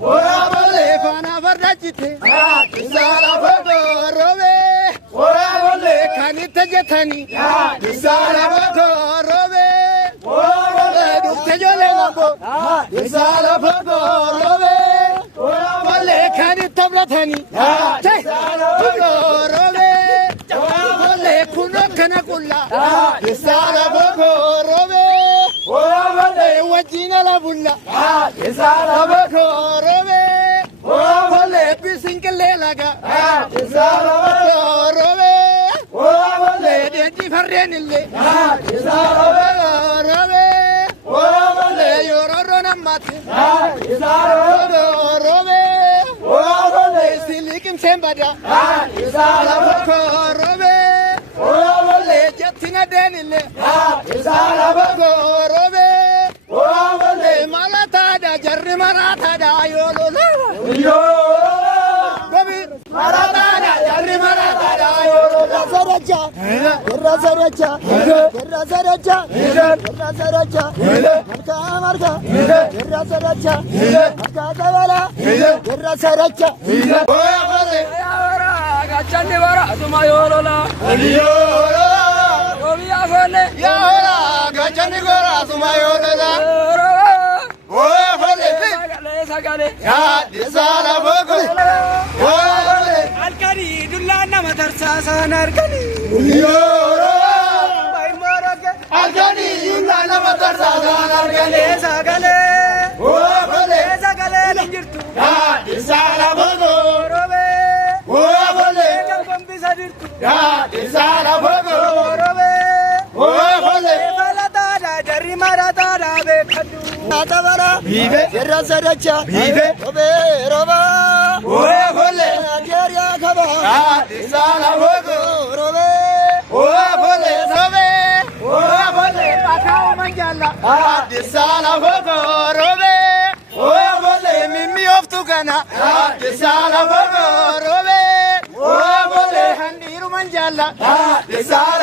ora bolle fana farrajite sala fogo robe ora bolle kanita jathani sala fogo robe ora bolle dutte jole mambo sala fogo robe ora bolle kanita brathani sala fogo robe ora bolle kuno kana kulla sala fogo robe ora bolle wajina la bulla sala fogo robe ora bolle bisinkle laga sala fogo robe ora bolle deji farrenille sala fogo robe ora bolle yororo namate sala fogo robe ora bolle silikim sembada sala fogo robe ora bolle jatina denille sala fogo robe ora bolle malata da jarri marata da yolola yo babi marata da jarri marata da yolola saraja saraja saraja saraja marka marka saraja marka dawala saraja oya bolle gachandi bara tuma yolola yo obiya fone yora gachandi bara tuma yolola oya bolle sagale ya disala bogo oya bolle alkari dullana madarsa sanarkani yora bay marage alkari dullana madarsa sanarkani sagale oya bolle sagale ninjirtu ya disala bogo robe oya bolle bambi sadirtu ya disala bogo robe oya bolle balata da jarri marata da bekhadu Adavara, vive, terra saracha, vive, robe, roba, oya bolle, terra khaba, sala bogo, robe, oya bolle, robe, oya bolle, pathao manjala, sala bogo, robe, oya bolle, mimi of tukana, sala bogo, robe, oya bolle, handiru manjala, sala